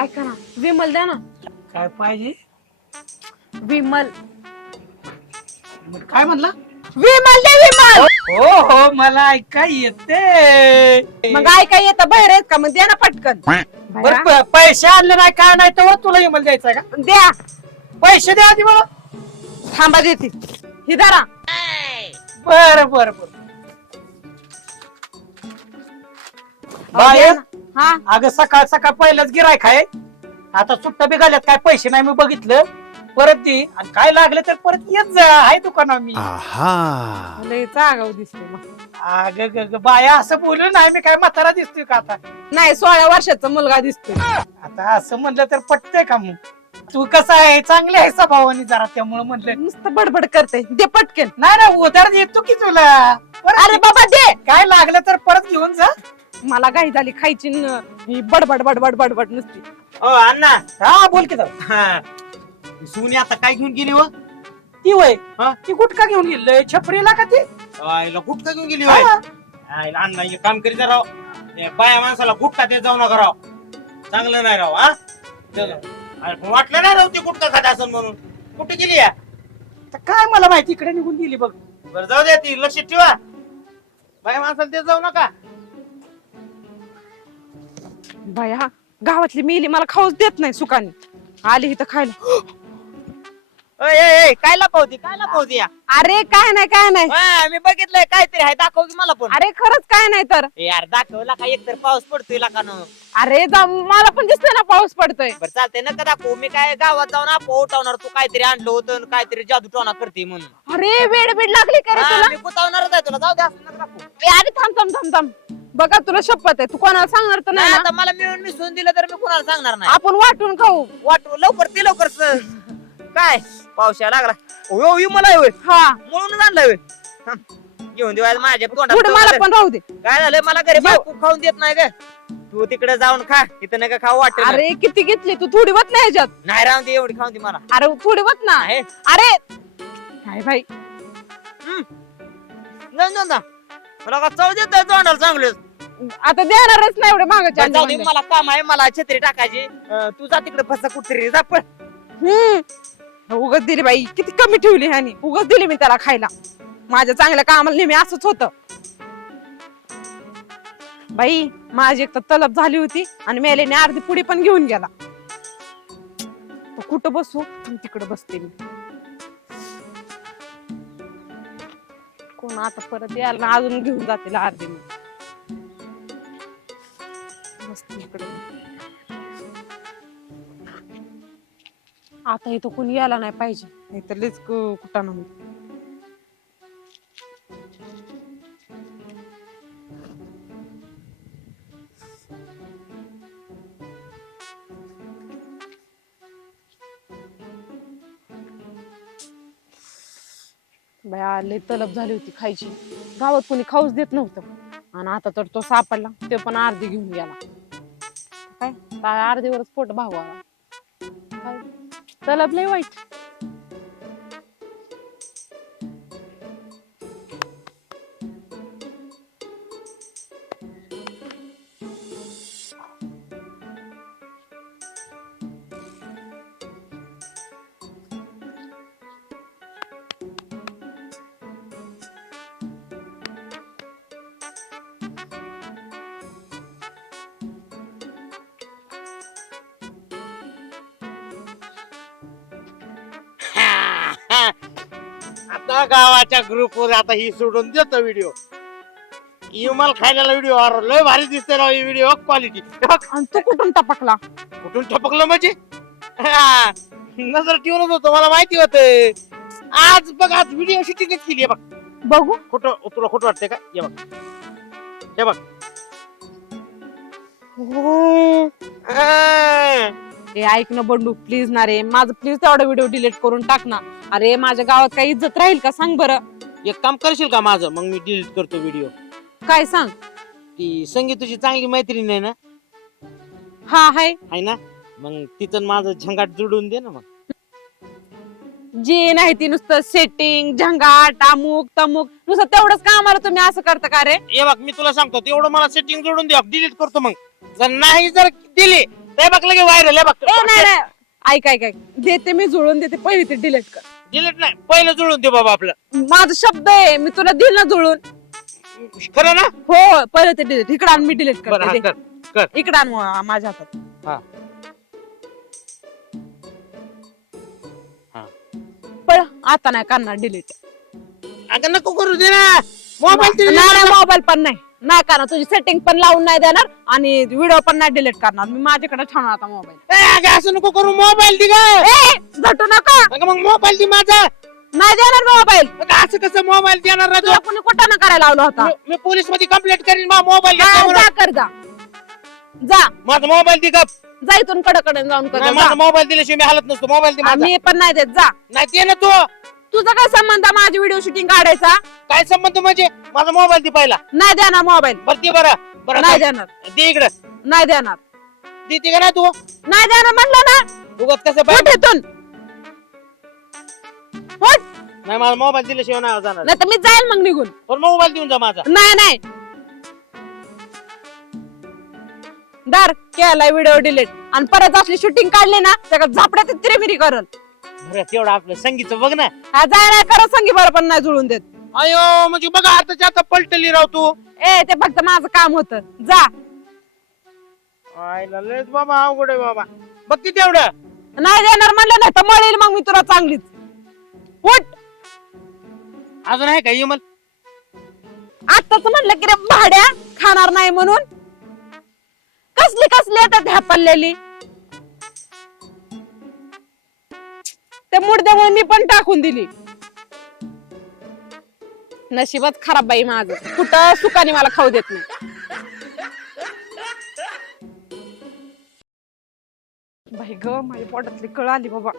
ऐका ना विमल द्या ना. काय पाहिजे? विमल. मग काय म्हणला? विमल दे विमल. हो हो मला ऐका येते. मग ऐका येतं बाहेर आहेत का? मग द्या ना पटकन. बरं, प- पैसे आणले नाही काय नाही तर तुला इमेल द्यायचा का? द्या. पैसे द्या आधी मला. थांबा देते. ही धरा. बर बर बर. द्या ना. हा? अगं सकाळ सकाळ पहिलंच गिरायक आहे. आता सुट्टा बिघाल्यात काय? पैसे नाही मी बघितलं. परत दे. आणि काय लागलं तर परत येत जा. आहे दुकानावर मी. लय चागाव दिसते मग. अग ग ग, बाया असं बोलू नाही. मी काय म्हातारा दिसतोय का आता? नाही सोळा वर्षाचा मुलगा दिसतोय. आता असं म्हणलं तर पटतंय का मग? तू कसा आहे? चांगली आहे स्वभावानी जरा त्यामुळे म्हणलं. नुसतं बडबड करते दे पटकन. नाही ना उधार देतो की तुला. परत अरे बाबा दे. काय लागलं तर परत घेऊन जा. मला घाई झाली खायची न ही बडबड बडबड बडबड नुसती. ओ अण्णा. हा बोल की जाऊ हा. सुनी आता काय घेऊन गेली हो? ती वय? हा? ती गुटखा घेऊन गेली. छपरीला का ती? आईला गुटखा घेऊन गेली होय? हा. आईला अण्णा एक काम करीत जा राव. ते बाया माणसाला गुटखा देत जाऊ नका राव. चांगलं नाही राव हा? चला. अरे, वाटलं नाही राव ती गुटखा खात असेल म्हणून. कुठे गेली या? तर काय मला माहिती? इकडे निघून गेली बघ. बरं जाऊ द्या ती लक्ष ठेवा. बाया माणसाला देत जाऊ नका. बाया गावातली मिली मला खाऊच देत नाही सुखाने आली इथं खायला. ओय, ओय, ओय, काय लपवती काय लपवती या? अरे काय नाही काय नाही. मी बघितलंय काहीतरी आहे दाखव की मला पण. अरे खरंच काय नाही तर. ए, यार दाखवला का एकतर पाऊस पडतोय लाकानं अरे जा मला पण दिसतोय ना पाऊस पडतोय. बरं चालतंय नका दाखवू. मी काय गावात जाऊन आपो उठवणार तू काहीतरी आणलं होतं आणि काहीतरी जादू टोना करते म्हणून. अरे वेड बीड लागली का रे हा, तुला? मी कुतावणारच आहे तुला. जाऊ दे असं नका दाखवू. ए, अरे थांब थांब थांब थांब. बघा तुला शपथ आहे. तू कोणाला सांगणार तर नाही नाही ना? आता मला मिळून मिसळून दिलं तर मी कुणाला सांगणार नाही. आपण वाटून खाऊ. वाटू लवकर ते लवकर काय? पावसा लागला. ओ यो मला होय. हा. म्हणून आणलं होय. हं. घेऊन देवायला माझ्या पुढे तोंडात. मला पण राहू दे. काय झालं मला घरी बायको खाऊन देत नाही ग. तू तिकडे जाऊन खा. इथं नका खाऊ वाटत अरे किती घेतली? तू थोडी वत नाही ह्याच्यात. नाही राहून दे एवढी खाऊन दे मला. अरे थोडी वत ना. अरे! काय भाई जाऊन जाऊन जा. मला का चव देत तोंडाला चांगलं. आता देणारच नाही एवढे मागायचे जाऊ दे मला काम आहे मला छत्री टाकायची. अं, तू जा तिकडे फसा कुठतरी जा पण उगच दिली बाई किती कमी ठेवली ह्यानी. उगच दिली मी त्याला खायला. माझ्या चांगल्या कामाला नेहमी असंच होत. बाई माझी एक तर तलब झाली होती आणि मेलेने अर्धी पुडी पण घेऊन गेला. तर कुठं बसू? तिकडे बसते मी. मग आता परत यायला ना अजून घेऊन जातील अर्धी मी इकडे. आता इथं कोणी यायला नाही पाहिजे. नाही तर लईच कुठं नव्हतं बाया लय तलब झाली होती खायची. गावात कोणी खाऊच देत नव्हतं. आणि आता तर तो सापडला. ते पण अर्धी घेऊन गेला. काय? काय अर्धीवरच पोट भाऊ काय? तलब लय वाईट. आता गावाच्या ग्रुपवर आता ही सोडून देतो व्हिडिओ इमाल खायला व्हिडिओ लय भारी दिसते राव ही व्हिडिओ क्वालिटी आणि तू कुठून टपकला? कुठून टपकलं म्हणजे? हा, नजर ठेवूनच होतो मला माहिती होत. आज बघ आज व्हिडिओ शूटिंगच केली बघ. बघू. खोटं तुला खोटं वाटतंय का? ये बघ. हे बघ. हा. ए ऐक ना बंडू प्लीज ना रे माझं प्लीज तेवढा व्हिडिओ डिलीट करून टाक ना. अरे माझ्या गावात काही इज्जत राहील का? सांग बरं. एक काम करशील का माझं? मग मी डिलीट करतो व्हिडिओ काय सांग? ती संगीत तुझी चांगली मैत्रीण आहे ना? हा हाय. आहे ना? मग आणि माझं झंगाट जुडून दे ना मग. जे नाही ती नुसतं सेटिंग झंगाट अमुक तमुक नुसतं तेवढंच का आम्हाला तुम्ही असं करता का रे? हे बघ मी तुला सांगतो तेवढं मला सेटिंग जोडून दे डिलीट करतो मग. जर नाही जर दिली ते बघ लगे व्हायरल आहे बघ. ए नाही नाही. ऐक ऐक ऐक. देते मी जुळून देते. पहिले ते डिलीट कर. डिलीट नाही पहिलं जुळून दे बाबा आपलं. माझा शब्द आहे मी तुला दिल ना जुळून. खरं ना? हो पहिले ते डिलीट इकडे आण मी डिलीट बरं हा, करते कर कर. इकडे आण माझ्या हातात. हा. हा. पळ आता नाही करणार डिलीट अगं नको करू दे ना. मोबाईल मोबाईल पण नाही. नाही करणार तुझी सेटिंग पण लावून नाही देणार आणि व्हिडिओ पण नाही डिलीट करणार. मी माझ्याकडे ठेवणार आता मोबाईल अगं असं नको करू मोबाईल दे ग. ए झटू नका. अगं मग मोबाईल दे माझा. नाही देणार मोबाईल अगं असं कसं मोबाईल देणार तुला तू कोणी कुठं ना करायला लावला होता? मी- मी पोलीसमध्ये कंप्लेंट करीन मोबाईल हा, जा. कर जा. जा. माझा मोबाईल दे गप. जा इथून कडकडे जाऊन कर नाही जा. माझा मोबाईल दिल्याशिवाय मी हालत नसतो. मोबाईल दे माझा. मी पण नाही देत जा. नाही दे ना तू. तुझा काय संबंध आहे माझी व्हिडिओ शूटिंग काढायचा? काय संबंध म्हणजे? माझा मोबाईल दे पहिला. नाही देणार मोबाईल बरं दे बरं. बरं नाही? देणार. दे इकडं. नाही देणार. देते का ना तू? नाही देणार म्हणलं ना. उगत कसं उठ पाहिजे इथून. उठ. नाही मला मोबाईल दिल्याशिवाय नाही जाणार. नाही तर मी जाईल मग निघून. पण मोबाईल देऊन जा माझा. नाही नाही. दार केलाय व्हिडिओ डिलीट आणि परत असली शूटिंग काढली ना त्याला झापड्यात तिरेमिरी करल. बरं तेवढं आपलं संगीत बघ ना. हा जाय नाही करत संगी बरं पण नाही जुळून देत. अयो म्हणजे बघा आताच्या आता पलटली राव तू. ए ते फक्त माझं काम होत. जा. आयला लयच बाबा अवघड आहे बाबा. बघ किती एवढं. नाही देणार म्हणलं नाही तर मळेल मग मी तुला चांगलीच. उठ. अजून आहे का इमल? आताच म्हणलं की रे भाड्या खाणार नाही म्हणून. कसली कसली आता ध्या पडलेली त्या मुडद्यामुळे मी पण टाकून दिली. नशीबच खराब बाई माझं. कुठं सुखाने मला खाऊ देत नाही. बाई ग माझ्या पोटातली कळ आली बाबा.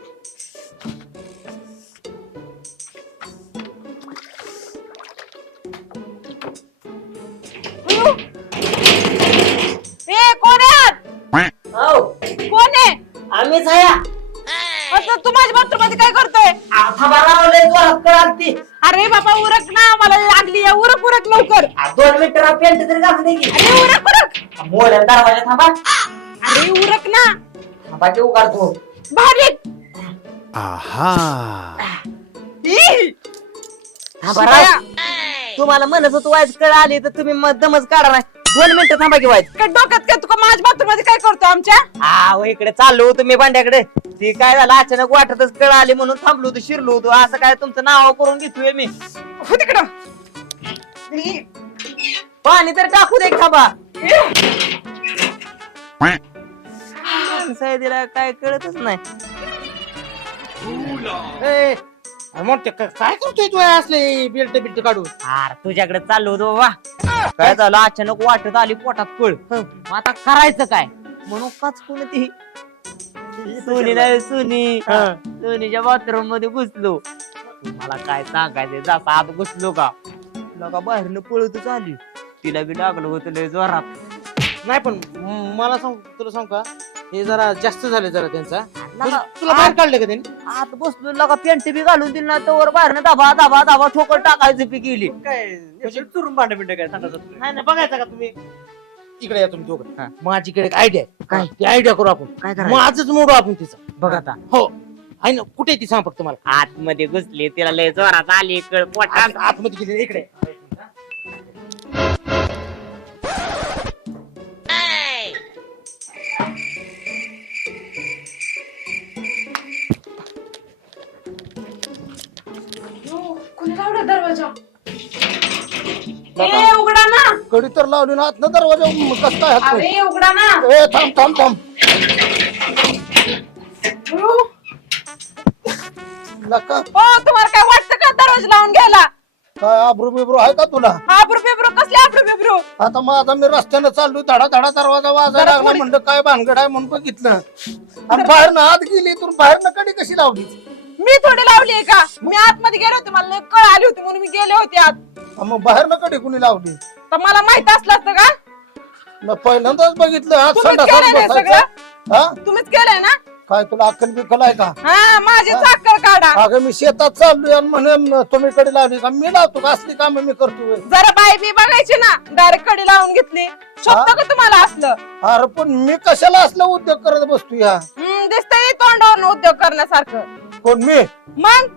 अरे बाबा उरक ना मला लागली आहे. उरक उरक लवकर. दोन मिनिटं पेंट तरी घालून दे की. अरे उरक उरक. मोड्या दरवाजा थांबा. अरे उरक ना. थांबा की Aha. ई! थांबा राव. तुम्हाला म्हणत होतो वाईट कळ आली तर तुम्ही मग दमच काढा नाही दोन मिनिटं थांबा की वाईट. काय डोक्यात काय तुका माझ्या बाथरूममध्ये काय करतो आमच्या? हा हो इकडे चाललो होतो मी भांड्याकडे. ती काय झालं अचानक वाटतच कळ आली म्हणून थांबलो होतो शिरलो होतो. असं काय तुमचं नाव करून घेतोय मी? हो तिकडं. पाणी तर टाकू दे थांबा. दिला काय कळतच नाही. ए, अरे क- काय करतोय तू हे असले बिल्ट बिल्ट काढून? अरे तुझ्याकडे चाललो होतो बाबा काय झालं? अचानक वाटत आली पोटात कळ. मग आता करायचं काय? म्हणून काच कोण ती सोनी नाही सोनी. सोनीच्या बाथरूममध्ये घुसलो. मला काय सांगायचं जाता आत घुसलो का? लगा बाहेरनं पळतच आली. तिला बी लागलं होतं लय जोरात. नाही पण म- मला सांग तुला सांग का? हे जरा जास्त झाले जरा त्यांचा. लगा म्हणजे तुला बाहेर काढलं का त्यांनी? आत बसलो लगा पेंट बी घालून दिली ना तर बाहेरनं दाबा दाबा दाबा ठोकर टाकायचं पी गेली. म्हणजे चुरून भांडे बिंडे काय नाही नाही. बघायचं का तुम्ही? इकडे या तुम्ही दोघं. हा. माझीकडे एक आयडिया आहे. काय? ती आयडिया करू आपण. काय मग आजच मोडू आपण तिचा. बघ आता. हो. आहे ना कुठे आहे ती सांग फक्त मला. आतमध्ये घुसली तिला लय जोरात आली कळ पोटात. आत- आतमध्ये गेली इकडे. दरवाजा. ए उघडा ना. कडी तर लावली ना आतनं दरवाजा. म- कसं काय हात अरे उघडा ना. ए थांब थांब थांब. अयो. नका. ओ तुम्हाला काय वाटतं का दरवाजा लावून घ्यायला? काय आबरू बिबरू आहे का तुला? आबरू बिबरू कसले आबरू बिबरू? आता माझा मी रस्त्यानं चाललो धडा धडा दरवाजा वाजायला लागला म्हणलं काय भानगड आहे म्हणून बघितलं. आणि बाहेर आत गेली तू बाहेर कडी कशी लावली? मी थोडी लावली आहे का? मी आतमध्ये गेले होते मला कळ आली होती म्हणून मी गेले होते आत. हा, मग बाहेर कडी कुणी लावली. तर मला माहीत असलं असतं का? न पहिल्यांदाच बघितलं तुम्हीच संडासात केलंय ना बसायचं. हा? तुम्हीच केलंय ना? काय तुला अक्कल बिकल आहे का? हा माझी चाकर काढा. अगं मी शेतात चाललोय आणि म्हणून तुम्ही कडे लावली का? मी लावतो का? असली कामं मी करतोय जरा बाई बी बघायची ना डायरेक्ट कडी लावून घेतली. शोभत का तुम्हाला असलं? अरे पण मी कशाला असलं उद्योग करत बसतो या? हम्म, दिसतंय तोंडावरून उद्योग करण्यासारखं. कोण? मी? मग?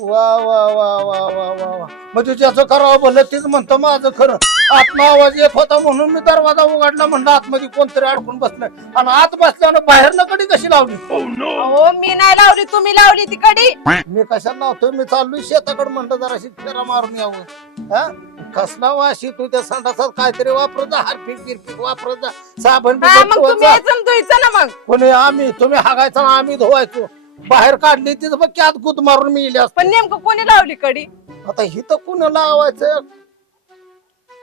वा वा वा वा वा वा वा. म्हणजे ज्याचं करावं भलं तेच म्हणतं माझं खरं. आत्मा आवाज येत होता म्हणून मी दरवाजा उघडला म्हणलं आतमध्ये कोणतरी अडकून बसलंय. आणि आत बसल्यानं बाहेर कडी कशी लावली? हो मी नाही लावली तुम्ही लावली ती कडी. मी कशाला लावतोय? मी चाललोय शेताकडे म्हणलं जराशी फेरा मारून यावं. हा? कसला वाशी तू त्या संडासात? काहीतरी वापरत जा हारपीक बिरपीक वापरत जा. साबण हा बिबण मग धुवत तुम्ही जा. यायचं आणि धुयचं ना मग. कोणी आम्ही? तुम्ही हागायचा आणि आम्ही धुवायचो. बाहेर काढली तिथं बघ की आत गुद मारून मी इले असतो. पण नेमकं कोणी लावली कडी? आता हिथं कुणा लावायचं?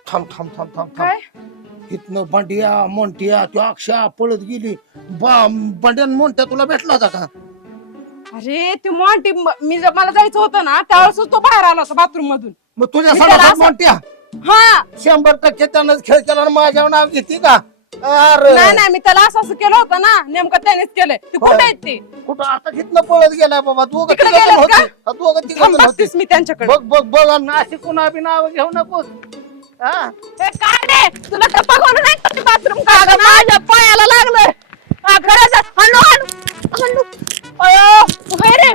थांब थांब थांब थांब काय? थांब इथनं बंडिया मोंटिया त्या अक्षा पळत गेली. बा बंड्यान मोंट्या तुला भेटला होता का? अरे ती मॉन्टी मी ज- मला जायचं होतं ना त्यावेळेस तो बाहेर आला होता बाथरूम मधून मग तुझ्या मी त्याला सणासात असं- मोंट्या? हा. शंभर टक्के त्यानं खेळ केला आणि माझ्यावर नाव घेते का? अरे. नाही नाही मी त्याला असं असं केलं होतं ना. नेमकं त्यानेच केलंय. ती कुठे. आहेत ती? कुठं? आता तिथनं पळत गेलाय बाबा. दोघं तिकडे तिघं जण गेलेत होते. का? हा, दोघं तिघं थांब जण होते. बघतीस मी त्यांच्याकडे. बघ बघ बघ आणि अशी कुणा बी नाव घेऊ नको हा? ए, काय रे? तुला तर बघवलं नाही बाथरूम का माझ्या पायाला लागलं. हॅलो. हॅलो. अयो होय रे.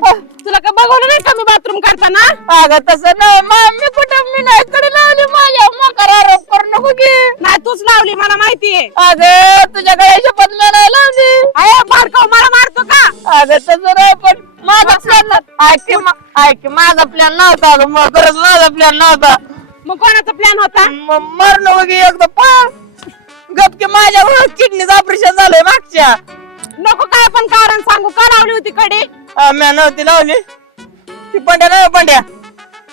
तुला काय बघवलं नाही का मी बाथरूम करताना अगं तसं ना मी कुठं मी नाही कडे लावली माझ्या मकर आरोप करू नको की. नाही तूच लावली मला माहितीये अगं तुझ्या गळ्याच्या बदला नाही लावली. अरे बारकाव मला मारतो का? अगं तसं नाही पण माझा प्लॅन ऐक ऐक माझा प्लॅन नव्हता मग खरंच माझा प्लॅन नव्हता. मग कोणाचा प्लॅन होता? मरणं वगैरे एकदा. पण गपके माझ्या किडनीचं ऑपरेशन झालंय मागच्या. नको काय पण कारण सांगू. का लावली होती कडे? म्या नव्हती लावली. ती बंड्या नाही बंड्या.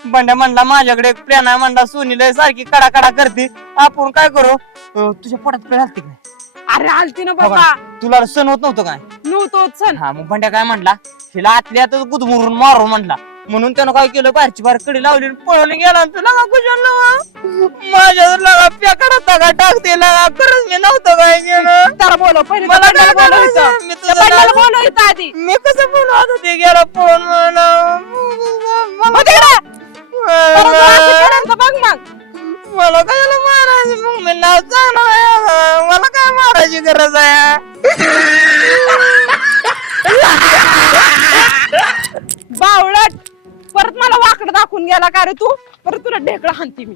बंड्या म्हणला माझ्याकडे एक प्लॅन आहे. म्हणला सोनीला सारखी कडा कडा करते. आपण काय करू? अं, तुझ्या पोटात पेळ आलती काय अरे आलती ना बाबा. तुला सण होत नव्हतं काय नव्हतो सण. हा मग बंड्या काय म्हणला हिला आतल्या आतच गुदमुरून मारू म्हणला. म्हणून त्यानं काय केलं बाहेरची बाहेर कडे लावली आणि पळून गेला आणि तुला का कुशल माझ्या लगा प्याकडा तगा टाकते लगा खरंच मी नव्हतं काय केलं. त्याला बोलव पहिले मला काय इथं. बोलव इथं आधी. मी कसं बोलू? आता ते गेला पळून मला तिकडे. परत जर असं केलं तर बघ मग. मला कशाला मारायचं? मग मी नाव चांगलं आहे. मला काय मारायची गरज आहे? बावळट. परत मला वाकड दाखवून गेला का रे तू? परत तुला ढेकळा हाणती मी.